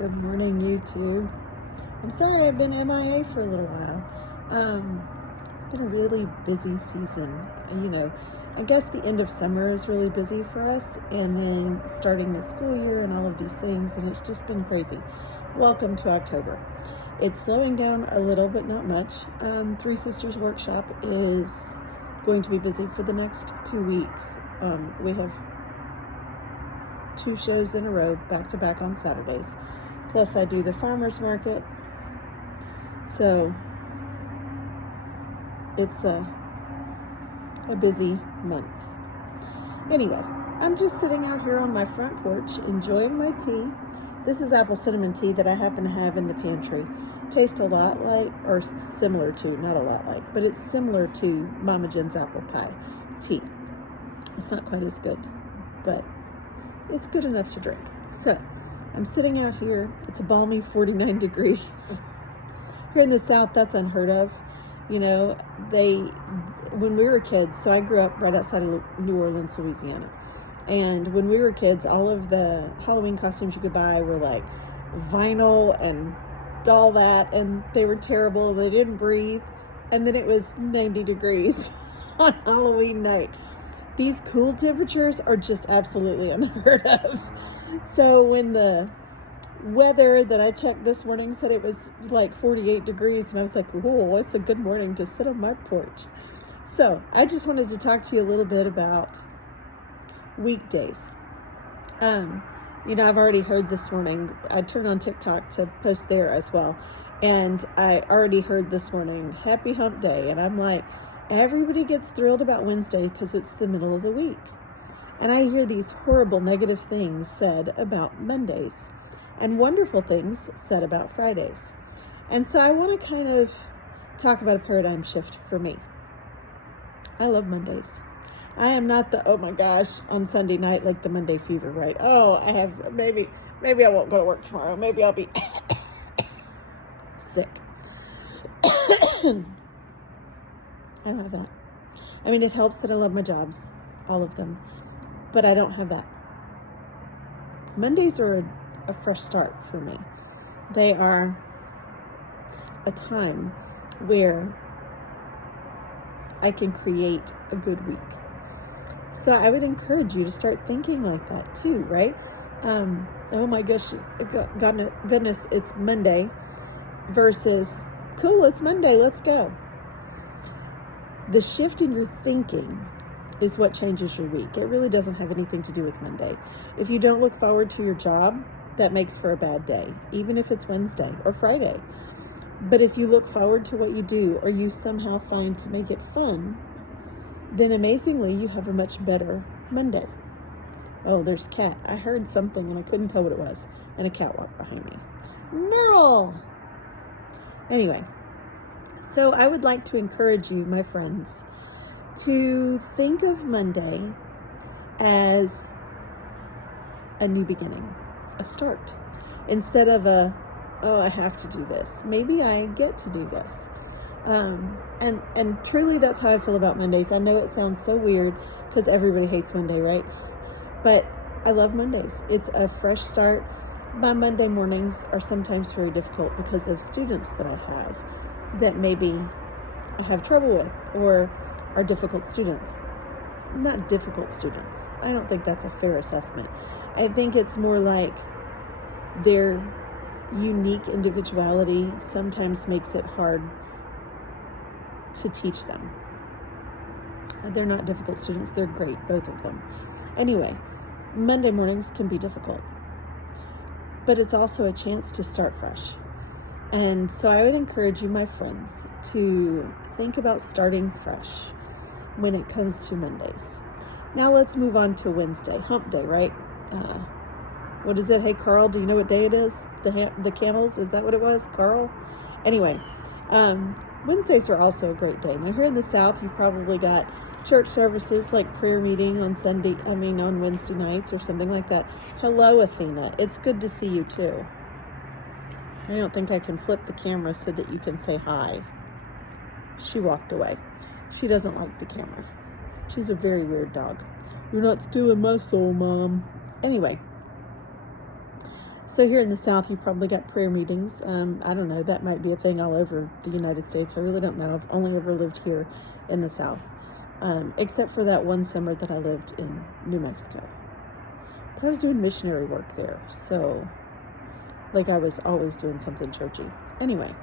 Good morning, YouTube. I'm sorry I've been MIA for a little while. It's been a really busy season. I guess the end of summer is really busy for us, and then starting the school year and all of these things, and it's just been crazy. Welcome to October. It's slowing down a little, but not much. Three Sisters Workshop is going to be busy for the next 2 weeks. We have 2 shows in a row, back to back on Saturdays. Plus I do the farmer's market. So it's a busy month. Anyway, I'm just sitting out here on my front porch enjoying my tea. This is apple cinnamon tea that I happen to have in the pantry. Tastes a lot like, or similar to, not a lot like, but it's similar to Mama Jen's apple pie tea. It's not quite as good, but it's good enough to drink. So I'm sitting out here. It's a balmy 49 degrees. Here in the South, that's unheard of. When we were kids, so I grew up right outside of New Orleans, Louisiana. And when we were kids, all of the Halloween costumes you could buy were like vinyl and all that, and they were terrible. They didn't breathe. And then it was 90 degrees on Halloween night. These cool temperatures are just absolutely unheard of. So when the weather that I checked this morning said it was like 48 degrees, and I was like, oh, it's a good morning to sit on my porch. So I just wanted to talk to you a little bit about weekdays. I've already heard this morning, I turned on TikTok to post there as well, and I already heard this morning, happy hump day. And I'm like, everybody gets thrilled about Wednesday because it's the middle of the week. And I hear these horrible negative things said about Mondays and wonderful things said about Fridays. And so I want to kind of talk about a paradigm shift for me. I love Mondays. I am not the, oh my gosh, on Sunday night, like the Monday fever, right? Oh, I have, maybe I won't go to work tomorrow. Maybe I'll be sick. I don't have that. I mean, it helps that I love my jobs, all of them, but I don't have that. Mondays are a fresh start for me. They are a time where I can create a good week. So I would encourage you to start thinking like that too, right? Oh my gosh, goodness, it's Monday versus, cool, it's Monday, let's go. The shift in your thinking is what changes your week. It really doesn't have anything to do with Monday. If you don't look forward to your job, that makes for a bad day, even if it's Wednesday or Friday. But if you look forward to what you do, or you somehow find to make it fun, then amazingly, you have a much better Monday. Oh, there's a cat. I heard something and I couldn't tell what it was. And a cat walked behind me. No! Anyway. So I would like to encourage you, my friends, to think of Monday as a new beginning, a start. Instead of oh, I have to do this. Maybe I get to do this. And truly that's how I feel about Mondays. I know it sounds so weird because everybody hates Monday, right? But I love Mondays. It's a fresh start. My Monday mornings are sometimes very difficult because of students that I have that maybe I have trouble with, or are difficult students. Not difficult students. I don't think that's a fair assessment. I think it's more like their unique individuality sometimes makes it hard to teach them. They're not difficult students. They're great, both of them. Anyway, Monday mornings can be difficult, but it's also a chance to start fresh. And so I would encourage you, my friends, to think about starting fresh when it comes to Mondays. Now let's move on to Wednesday, hump day, right? What is it? Hey, Carl, do you know what day it is? The camels, is that what it was, Carl? Anyway, Wednesdays are also a great day. Now here in the South, you've probably got church services like prayer meeting on on Wednesday nights or something like that. Hello, Athena. It's good to see you too. I don't think I can flip the camera so that you can say hi. She walked away. She doesn't like the camera. She's a very weird dog. You're not stealing my soul, Mom. Anyway, So here in the South, you've probably got prayer meetings. I don't know, that might be a thing all over the United States. I really don't know. I've only ever lived here in the South, except for that one summer that I lived in New Mexico. But I was doing missionary work there, so like I was always doing something churchy. Anyway,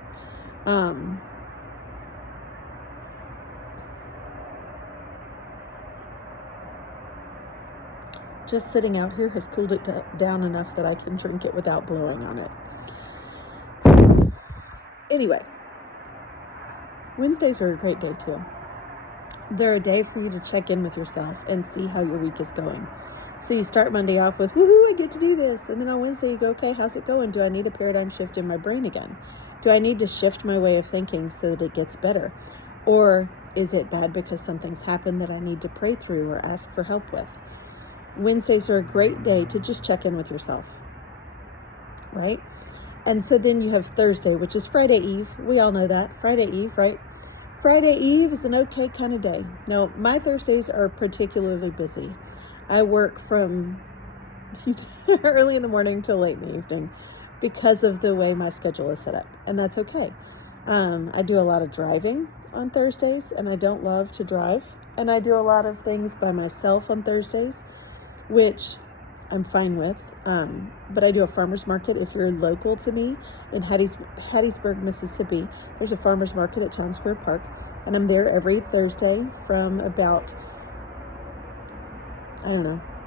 just sitting out here has cooled it down enough that I can drink it without blowing on it. Anyway, Wednesdays are a great day too. They're a day for you to check in with yourself and see how your week is going. So you start Monday off with, woohoo, I get to do this. And then on Wednesday you go, okay, how's it going? Do I need a paradigm shift in my brain again? Do I need to shift my way of thinking so that it gets better? Or is it bad because something's happened that I need to pray through or ask for help with? Wednesdays are a great day to just check in with yourself, right? And so then you have Thursday, which is Friday Eve. We all know that. Friday Eve, right? Friday Eve is an okay kind of day. No, my Thursdays are particularly busy. I work from early in the morning till late in the evening because of the way my schedule is set up. And that's okay. I do a lot of driving on Thursdays, and I don't love to drive. And I do a lot of things by myself on Thursdays, which I'm fine with. But I do a farmer's market. If you're local to me in Hattiesburg, Mississippi, there's a farmer's market at Town Square Park. And I'm there every Thursday from about,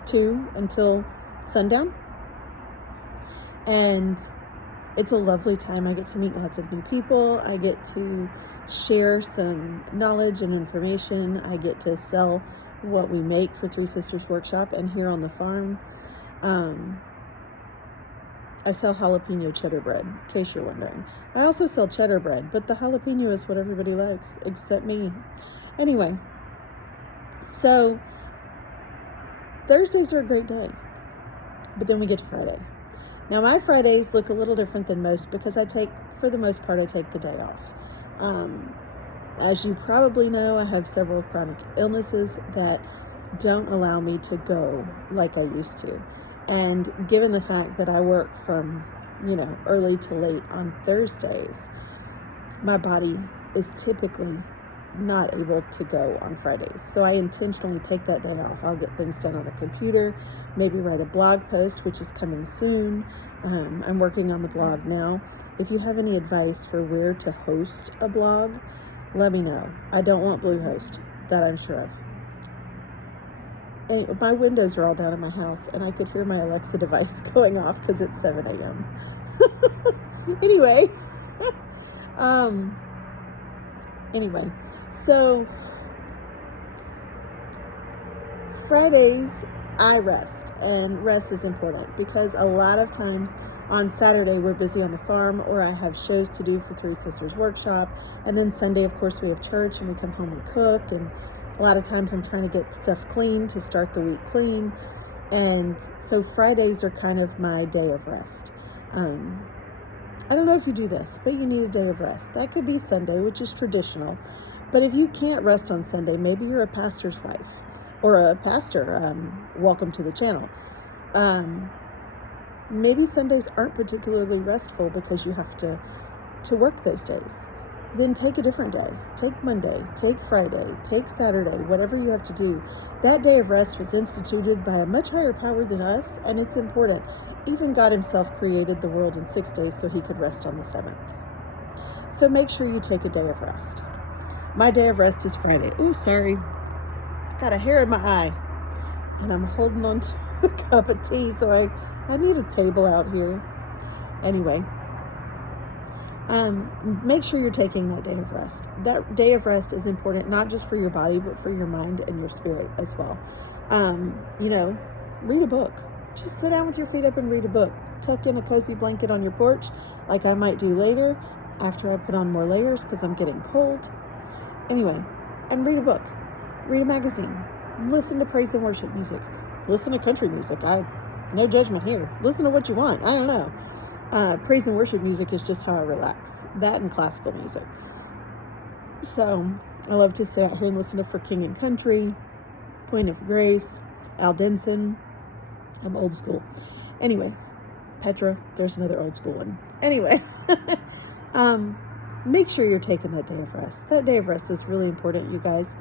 2 until sundown. And it's a lovely time. I get to meet lots of new people. I get to share some knowledge and information. I get to sell what we make for Three Sisters Workshop and here on the farm. I sell jalapeno cheddar bread, in case you're wondering. I also sell cheddar bread, but the jalapeno is what everybody likes, except me. Anyway, so Thursdays are a great day, but then we get to Friday. Now my Fridays look a little different than most because for the most part, I take the day off. As you probably know, I have several chronic illnesses that don't allow me to go like I used to. And given the fact that I work from, early to late on Thursdays, my body is typically not able to go on Fridays. So I intentionally take that day off. I'll get things done on the computer, maybe write a blog post, which is coming soon. I'm working on the blog now. If you have any advice for where to host a blog, let me know. I don't want Bluehost, that I'm sure of. My windows are all down in my house, and I could hear my Alexa device going off because it's 7 a.m. Anyway, so Fridays I rest, and rest is important because a lot of times on Saturday we're busy on the farm, or I have shows to do for Three Sisters Workshop, and then Sunday, of course, we have church and we come home and cook, and a lot of times I'm trying to get stuff clean to start the week clean. And so Fridays are kind of my day of rest. I don't know if you do this, but you need a day of rest. That could be Sunday, which is traditional. But if you can't rest on Sunday, maybe you're a pastor's wife or a pastor. Welcome to the channel. Maybe Sundays aren't particularly restful because you have to work those days. Then take a different day. Take Monday, take Friday, take Saturday, whatever you have to do. That day of rest was instituted by a much higher power than us, and it's important. Even God himself created the world in 6 days so he could rest on the 7th. So make sure you take a day of rest. My day of rest is Friday. Ooh, sorry. Got a hair in my eye. And I'm holding on to a cup of tea, so I need a table out here. Anyway. Make sure you're taking that day of rest. That day of rest is important, not just for your body, but for your mind and your spirit as well. Read a book. Just sit down with your feet up and read a book. Tuck in a cozy blanket on your porch, like I might do later, after I put on more layers because I'm getting cold. Anyway, and read a book. Read a magazine. Listen to praise and worship music. Listen to country music. No judgment here. Listen to what you want. I don't know. Praise and worship music is just how I relax. That and classical music. So I love to sit out here and listen to For King and Country, Point of Grace, Al Denson. I'm old school. Anyways, Petra, there's another old school one. Anyway, make sure you're taking that day of rest. That day of rest is really important, you guys.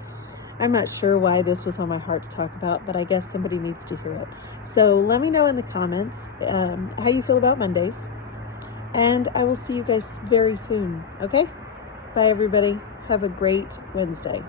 I'm not sure why this was on my heart to talk about, but I guess somebody needs to hear it. So let me know in the comments how you feel about Mondays. And I will see you guys very soon, okay? Bye, everybody. Have a great Wednesday.